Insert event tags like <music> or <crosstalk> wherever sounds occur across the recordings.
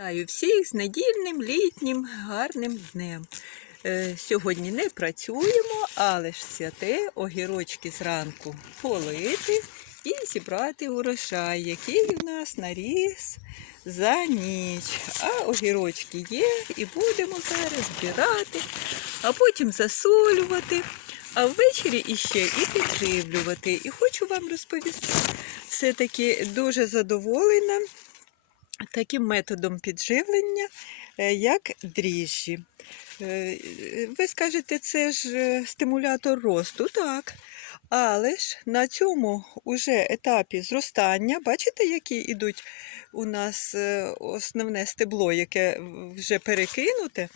Вітаю всіх з недільним літнім гарним днем. Е, Сьогодні не працюємо, але ж святе огірочки зранку полити і зібрати урожай, який у нас наріс за ніч. А огірочки є і будемо зараз збирати, а потім засолювати, а ввечері іще і підживлювати. І хочу вам розповісти, все-таки дуже задоволена таким методом підживлення, е, як дріжджі. Е, Ви скажете, це ж е, стимулятор росту, так. Але ж на цьому уже етапі зростання, бачите, які йдуть у нас основне стебло, яке вже перекинуте,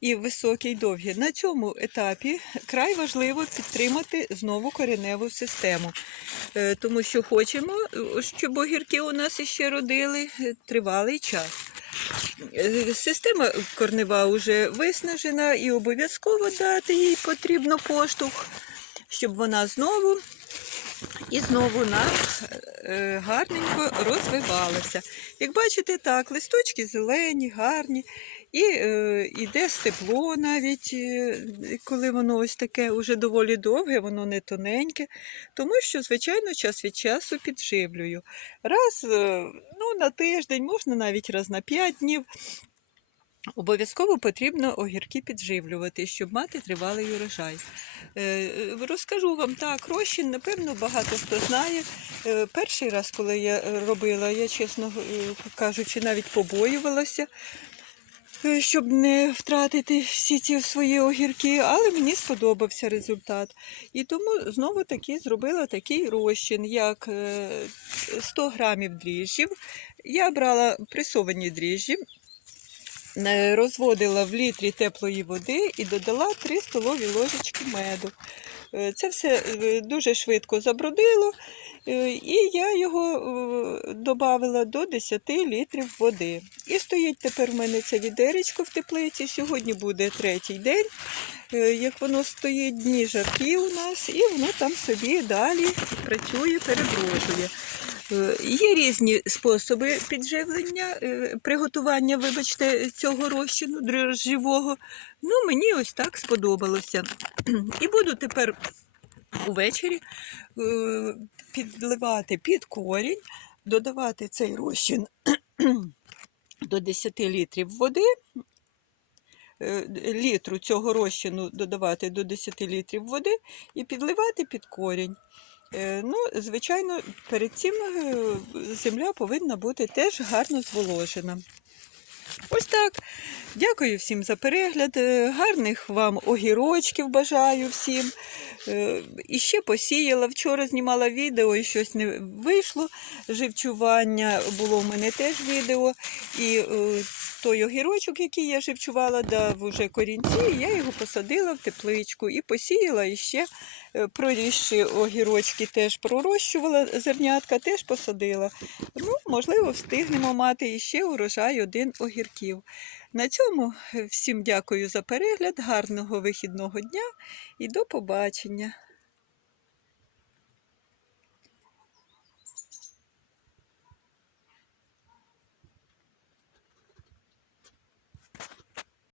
і високе і довге. На цьому етапі край важливо підтримати знову кореневу систему. Е, тому що хочемо, щоб огірки у нас іще родили е, тривалий час. Е, Система корнева вже виснажена і обов'язково дати їй потрібно поштовх, щоб вона знову і знову нас е, гарненько розвивалася. Як бачите, так, листочки зелені, гарні, і е, іде стебло навіть, е, коли воно ось таке уже доволі довге, воно не тоненьке, тому що, звичайно, час від часу підживлюю. Раз е, ну, на тиждень, можна навіть раз на 5 днів. Обов'язково потрібно огірки підживлювати, щоб мати тривалий урожай. Е, е, Розкажу вам так, розчин, напевно, багато хто знає. Е, Перший раз, коли я е, робила, я, чесно е, кажучи, навіть побоювалася, е, щоб не втратити всі ці свої огірки, але мені сподобався результат. І тому знову таки зробила такий розчин, як е, 100 грамів дріжджів. Я брала пресовані дріжджі, е, розводила в літрі теплої води і додала 3 столові ложечки меду. Е, Це все е, дуже швидко забродило, е, і я його додала до 10 літрів води. І стоїть тепер в мене це відеречко в теплиці. Сьогодні буде третій день, як воно стоїть, дні жаркі у нас, і воно там собі далі працює, переброжує. Е, Є різні способи підживлення, е, приготування, вибачте, цього розчину дрожжевого. Ну, мені ось так сподобалося. І буду тепер увечері е, підливати під корінь, додавати цей розчин <clears throat> до 10 літрів води. Літру цього розчину додавати до 10 літрів води і підливати під корінь. Е, Ну, звичайно, перед цим е, земля повинна бути теж гарно зволожена. Ось так. Дякую всім за перегляд. е, Гарних вам огірочків бажаю всім. І ще посіяла. Вчора знімала відео і щось не вийшло. Живчування було в мене теж відео. І той огірочок, який я живчувала, дав уже корінці, я його посадила в тепличку і посіяла і ще е, прорісші огірочки теж пророщувала, зернятка теж посадила. Ну, можливо, встигнемо мати іще урожай один огірків. На цьому е, всім дякую за перегляд, гарного вихідного дня і до побачення.